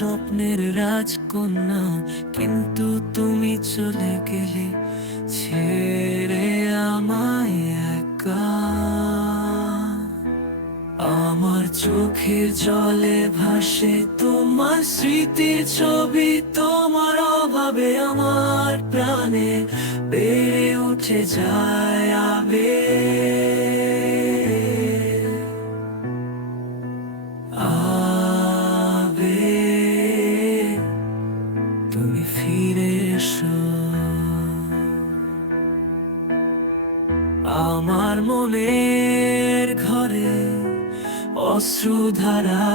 স্বপ্নের রাজকন্যা, কিন্তু তুমি চলে গেলে ছেড়ে আমায় একা। আমার চোখের জলে ভাসে তোমার স্মৃতির ছবি, তোমার অভাবে আমার প্রাণে বেড়ে উঠে যায় আবেগ। আবেগ, তুমি ফিরে এসো। আমার মনের ঘরে অশ্রুধারা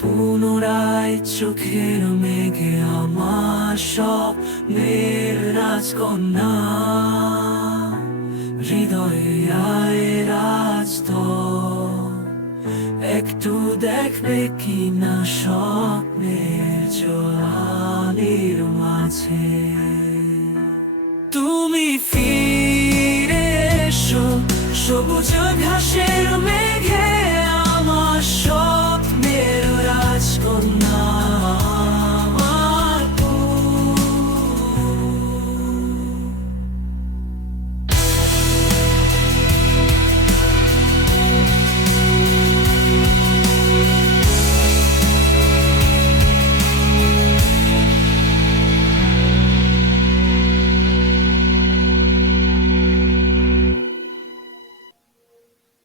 পুনরায় চোখের মেঘে, আমার স্বপ্নের রাজকন্যা হৃদয়ে আয় রাজত। একটু দেখবে কি না স্বপ্নের জোয়ালির মাঝে তুমি ফিরে এসো, সবুজ ঘাসে